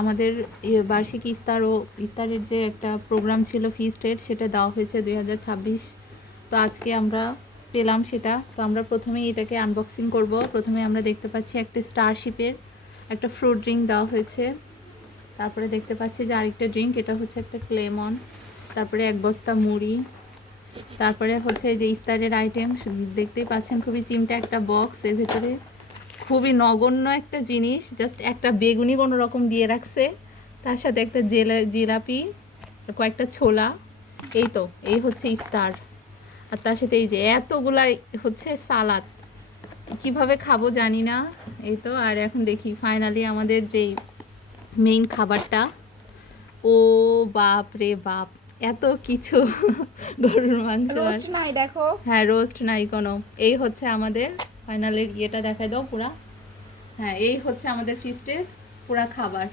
আমাদের বার্ষিক ইফতার ও ইফতারের যে একটা প্রোগ্রাম ছিল ফিস্টের, সেটা দেওয়া হয়েছে 2026। তো আজকে আমরা পেলাম সেটা। তো আমরা প্রথমেই এটাকে আনবক্সিং করব। প্রথমে আমরা দেখতে পাচ্ছি একটা স্টারশিপের একটা ফ্রুট ড্রিঙ্ক দেওয়া হয়েছে। তারপরে দেখতে পাচ্ছি যে আরেকটা ড্রিঙ্ক, এটা হচ্ছে একটা ক্লেমন। তারপরে এক বস্তা মুড়ি। তারপরে হচ্ছে যে ইফতারের আইটেম দেখতেই পাচ্ছেন, খুবই চিমটা একটা বক্স। এর ভেতরে খুবই নগণ্য একটা জিনিস, জাস্ট একটা বেগুনি কোনো রকম দিয়ে রাখছে, তার সাথে একটা জিলাপি, কয়েকটা ছোলা। এই হচ্ছে ইফতার। আর তার সাথে এই যে এতগুলাই হচ্ছে সালাদ, কিভাবে খাবো জানি না। এই তো, আর এখন দেখি ফাইনালি আমাদের যেই মেইন খাবারটা। ও বাপ রে বাপ, এত কিছু! গরুর মাংস, রোস্ট নাই দেখো। হ্যাঁ রোস্ট নাই কোনো। এই হচ্ছে আমাদের ফাইনালের ইয়েটা, দেখাই দাও পুরা। হ্যাঁ, এই হচ্ছে আমাদের ফিস্টের পুরা খাবার।